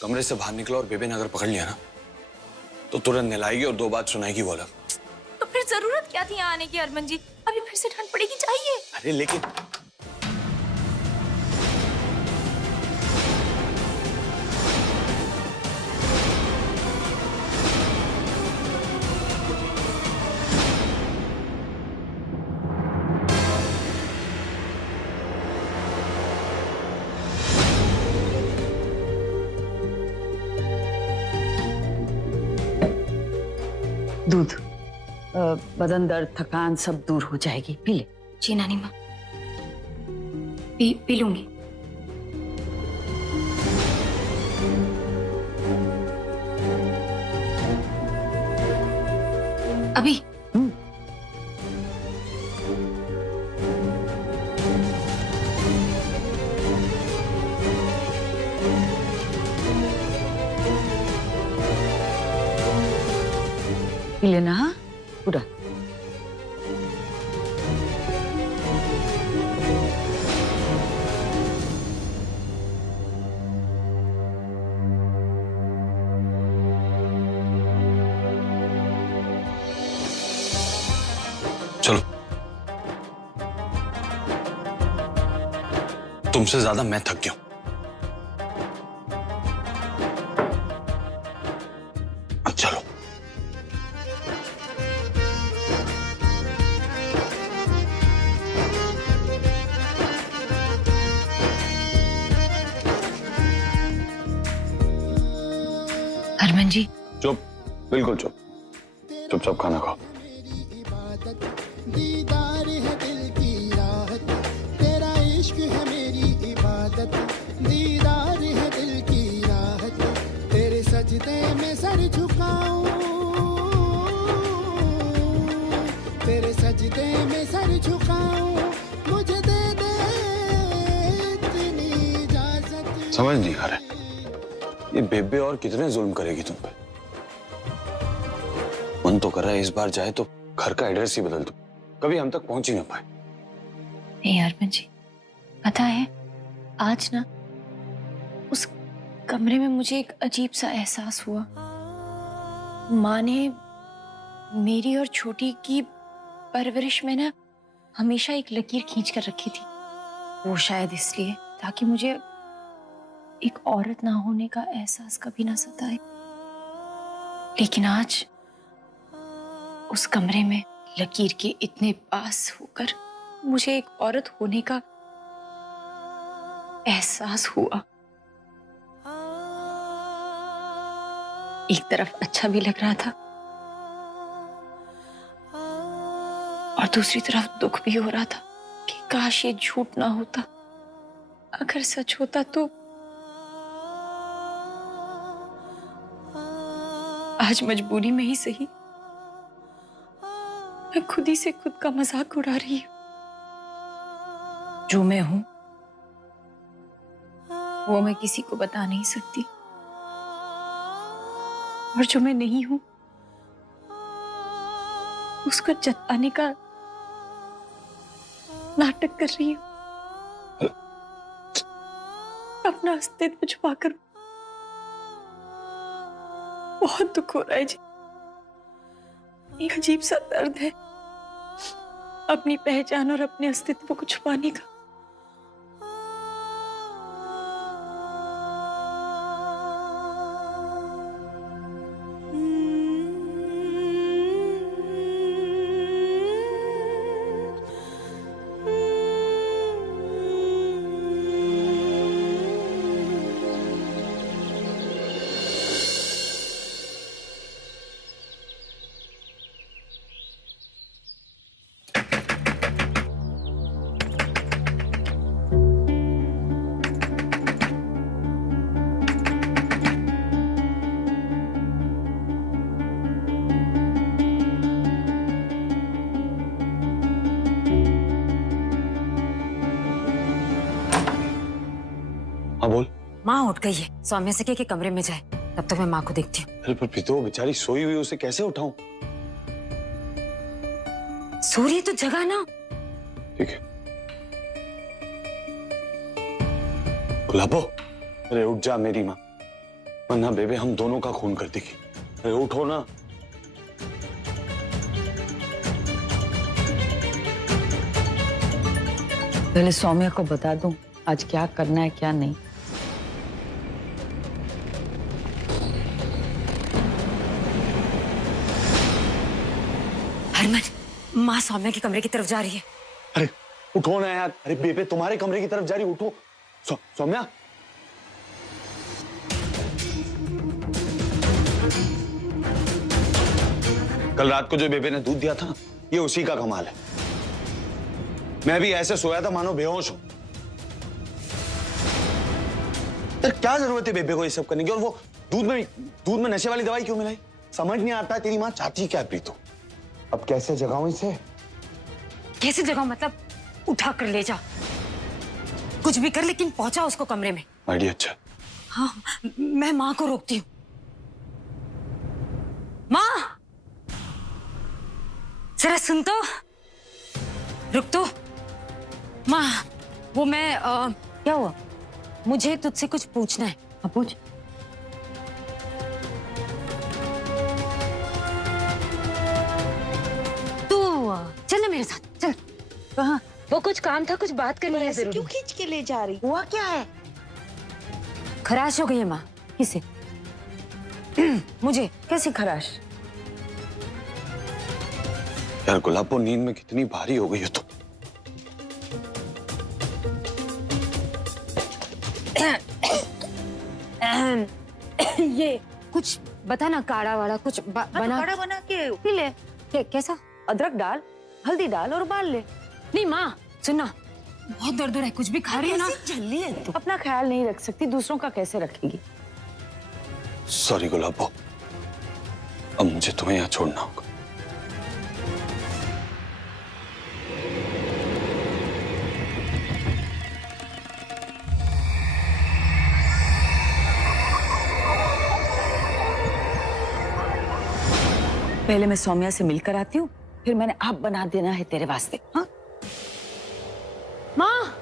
कमरे से बाहर निकला और बेबे ने अगर पकड़ लिया ना तो तुरंत नहलाएगी और 2 बात सुनाएगी वो अलग। तो फिर जरूरत क्या थी यहाँ आने की हरमन जी? अभी फिर से ठंड पड़ेगी चाहिए। अरे लेकिन दूध, बदन दर्द, थकान सब दूर हो जाएगी, पी ले। जी नानी माँ, पी लूंगी। अभी पी लेना। हाँ, पूरा। चलो, तुमसे ज्यादा मैं थक गया हूं। अब चलो। हरमन जी, चुप, बिल्कुल चुप। चुपचाप खाना खाओ। दीदार है दिल की राहत, तेरा इश्क है मेरी इबादत। दीदार है दिल की राहत, तेरे सजदे में सर झुकाऊं, तेरे सजदे में सर झुकाऊं, मुझे दे दे इतनी इजाजत। समझ नहीं आ रहा है, ये बेबे और कितने जुल्म करेगी तुम पे। मन तो कर रहा है इस बार जाए तो घर का एड्रेस ही बदल दूं, कभी हम तक पहुंच ही ना पाए। नहीं हरमन जी, पता है आज ना उस कमरे में मुझे एक अजीब सा एहसास हुआ। माँ ने मेरी और छोटी की परवरिश में ना हमेशा एक लकीर खींच कर रखी थी। वो शायद इसलिए ताकि मुझे एक औरत ना होने का एहसास कभी ना सताए। लेकिन आज उस कमरे में लकीर के इतने पास होकर मुझे एक औरत होने का एहसास हुआ। एक तरफ अच्छा भी लग रहा था और दूसरी तरफ दुख भी हो रहा था कि काश ये झूठ ना होता। अगर सच होता तो आज मजबूरी में ही सही मैं खुद ही से खुद का मजाक उड़ा रही हूं। जो मैं हूं वो मैं किसी को बता नहीं सकती, और जो मैं नहीं हूं उसको जताने का नाटक कर रही हूं। अपना अस्तित्व छुपाकर बहुत दुख हो रहा है जी। एक अजीब सा दर्द है अपनी पहचान और अपने अस्तित्व को छुपाने का। हाँ बोल। माँ उठ गई है, सौम्या से कह के कमरे में जाए, तब तक मैं माँ को देखती हूँ। अरे पर प्रीतो, बेचारी सोई हुई, उसे कैसे उठाऊं? सूर्य तो जगा ना। ठीक है। गुलाबो, अरे उठ जा मेरी माँ। वरना बेबे हम दोनों का खून कर देगी। अरे उठो ना। पहले सौम्या को बता दूं आज क्या करना है क्या नहीं। हरमन, माँ सौम्या के कमरे की तरफ जा रही है। अरे उठो ना यार। अरे बेबे तुम्हारे कमरे की तरफ जा रही, उठो। सौम्या। कल रात को जो बेबे ने दूध दिया था ये उसी का कमाल है। मैं भी ऐसे सोया था मानो बेहोश हूं। यार क्या जरूरत है बेबे को ये सब करने की? और वो दूध में नशे वाली दवाई क्यों मिलाई? समझ नहीं आता है तेरी माँ चाहती क्या है प्रीतू? अब कैसे जगाऊं इसे? कैसे जगह मतलब उठा कर ले जा, कुछ भी कर, लेकिन पहुंचा उसको कमरे में। आइडिया अच्छा। हाँ, मैं माँ को रोकती हूँ। माँ, जरा सुन तो, रुक तो। माँ, वो मैं क्या हुआ? मुझे तुझसे कुछ पूछना है। हाँ पूछ। तू चल ना मेरे साथ, चल। कहाँ? वो कुछ काम था, कुछ बात करनी है जरूर। क्यों खींच के ले जा रही? हुआ क्या है? खराश हो गई है माँ। किसे? मुझे। कैसी खराश? यार गुलाबो, नींद में कितनी भारी हो गई हो तुम। ये कुछ बता ना, काढ़ा वाला कुछ बना। काढ़ा बना के पी ले। कैसा? अदरक डाल, हल्दी डाल और उबाल ले। नहीं माँ, सुनना, बहुत दर्द हो रहा है, कुछ भी खा रही है ना। झल्ली है तू। अपना ख्याल नहीं रख सकती, दूसरों का कैसे रखेगी? सॉरी गुलाबो, अब मुझे तुम्हें यहाँ छोड़ना होगा। पहले मैं सौम्या से मिलकर आती हूँ, फिर मैंने आप बना देना है तेरे वास्ते। हाँ माँ,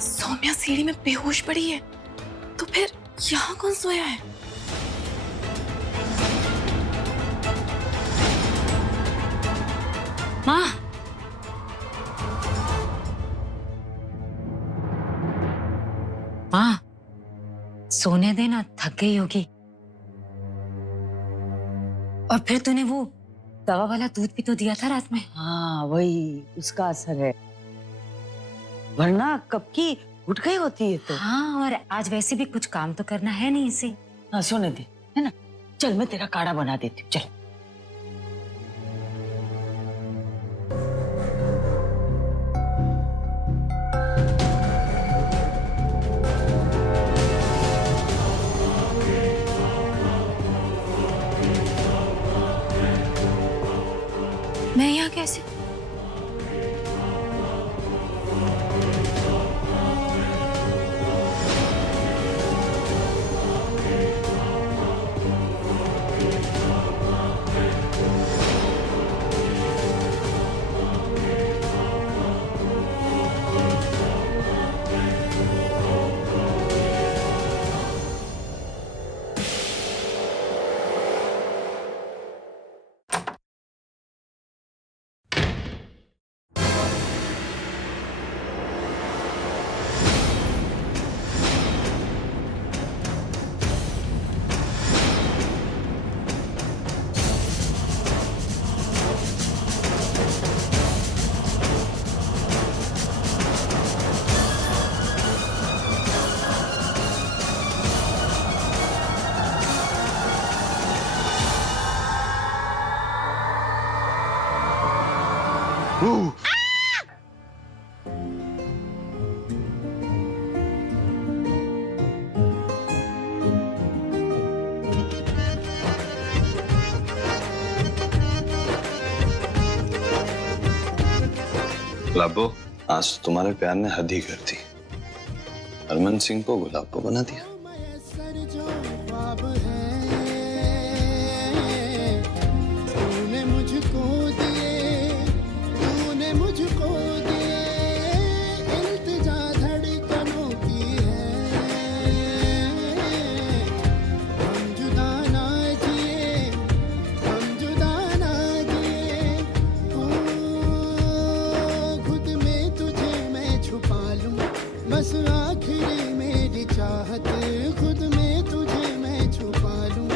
सौम्या सीढ़ी में बेहोश पड़ी है, तो फिर यहाँ कौन सोया है? माँ, माँ, सोने देना, थक गई होगी। और फिर तूने वो दवा वाला दूध भी तो दिया था रात में। हाँ वही उसका असर है, वरना कब की उठ गई होती है तो। हाँ, और आज वैसे भी कुछ काम तो करना है नहीं इसे। हाँ सोने दे, है ना। चल मैं तेरा काढ़ा बना देती हूँ, चल। मैं यहाँ कैसे? गुलाबो, आज तुम्हारे प्यार ने हद ही कर दी। हरमन सिंह को गुलाबो बना दिया। मयस्सर जो ख्वाब है तूने मुझको दिए, तूने मुझको दिए, इल्तिजा धड़कनों की है। हम जुदा ना जिए, हम जुदा ना जिए, ओ खुद में तुझे मैं छुपा लूं, बस आखिरी मेरी चाहत, खुद में तुझे मैं छुपा लूं,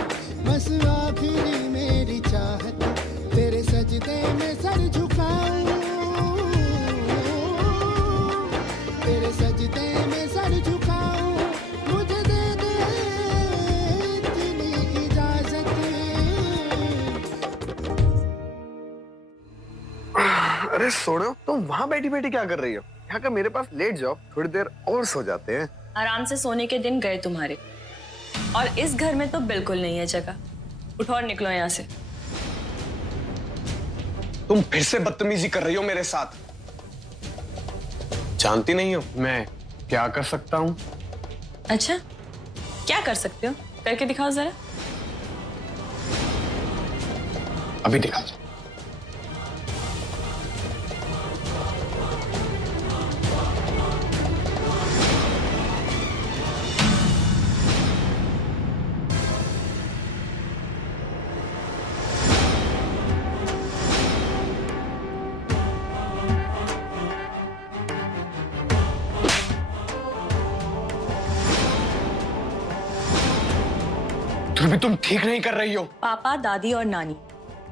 बस आखिरी मेरी चाहत, तेरे सजदे में सर झुकाऊं, तेरे सजदे में सर झुकाऊं, मुझे दे दे इतनी इजाजत। अरे सोनो, तुम वहां बैठी बैठी क्या कर रही हो? यहाँ का मेरे पास लेट जाओ, थोड़ी देर और सो जाते हैं। आराम से सोने के दिन गए तुम्हारे, और इस घर में तो बिल्कुल नहीं है जगह। उठो और निकलो यहाँ से। तुम फिर से बदतमीजी कर रही हो मेरे साथ। जानती नहीं हो मैं क्या कर सकता हूँ? अच्छा, क्या कर सकते हो? करके दिखाओ जरा। अभी दिखा दो। ध्रुवी, तुम ठीक नहीं कर रही हो। पापा, दादी और नानी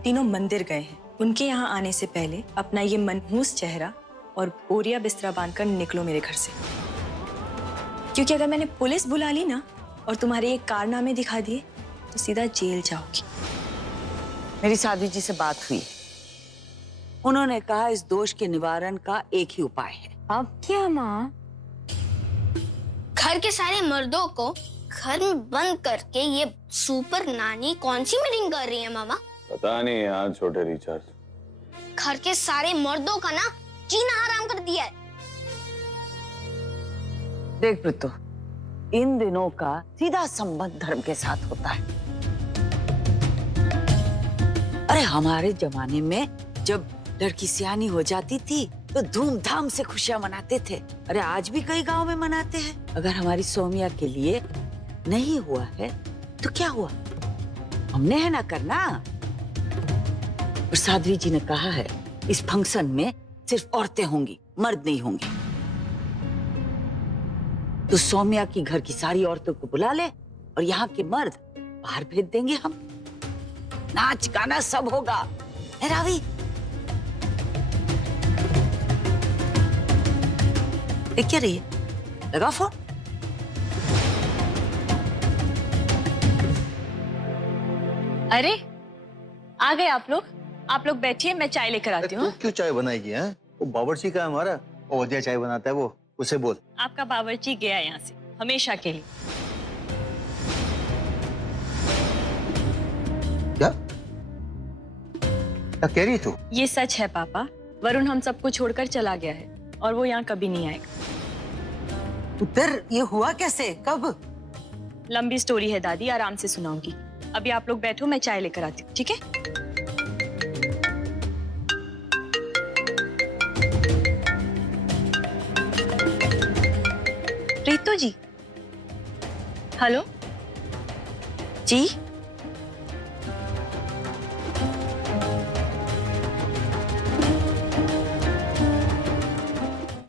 तीनों मंदिर गए हैं। उनके यहाँ आने से पहले अपना ये मनहूस चेहरा और बोरिया बिस्तरा बांधकर निकलो मेरे घर से, क्योंकि अगर मैंने पुलिस बुला ली ना और तुम्हारे ये कारनामे दिखा दिए तो सीधा जेल जाओगी। मेरी साध्वी जी से बात हुई, उन्होंने कहा इस दोष के निवारण का एक ही उपाय है। अब क्या माँ? घर के सारे मर्दों को घर में बंद करके ये सुपर नानी कौन सी मीटिंग कर रही है मामा? पता नहीं यार छोटे रिचार्ज। घर के सारे मर्दों का ना जीना हराम कर दिया है। देख प्रीतो, इन दिनों का सीधा संबंध धर्म के साथ होता है। अरे हमारे जमाने में जब लड़की सियानी हो जाती थी तो धूमधाम से खुशियां मनाते थे। अरे आज भी कई गांव में मनाते हैं। अगर हमारी सौम्या के लिए नहीं हुआ है तो क्या हुआ, हमने है ना करना। और साध्वी जी ने कहा है इस फंक्शन में सिर्फ औरतें होंगी, मर्द नहीं होंगे। तो सौम्या की घर की सारी औरतों को बुला ले और यहाँ के मर्द बाहर भेज देंगे हम। नाच गाना सब होगा। है रावी? देख क्या रही है? लगा फोन। अरे आ गए आप लोग बैठिए, मैं चाय लेकर आती हूँ। तू क्यों चाय बनाएगी? हैं? वो बावर्ची का है हमारा, वो वधिया चाय बनाता है, वो उसे बोल। आपका बावर्ची गया यहाँ से हमेशा के लिए। क्या कह रही तू? ये सच है पापा, वरुण हम सबको छोड़कर चला गया है और वो यहाँ कभी नहीं आएगा। उधर ये हुआ कैसे, कब? लंबी स्टोरी है दादी, आराम से सुनाऊंगी। अभी आप लोग बैठो, मैं चाय लेकर आती हूँ, ठीक है? प्रीतो जी, हेलो जी।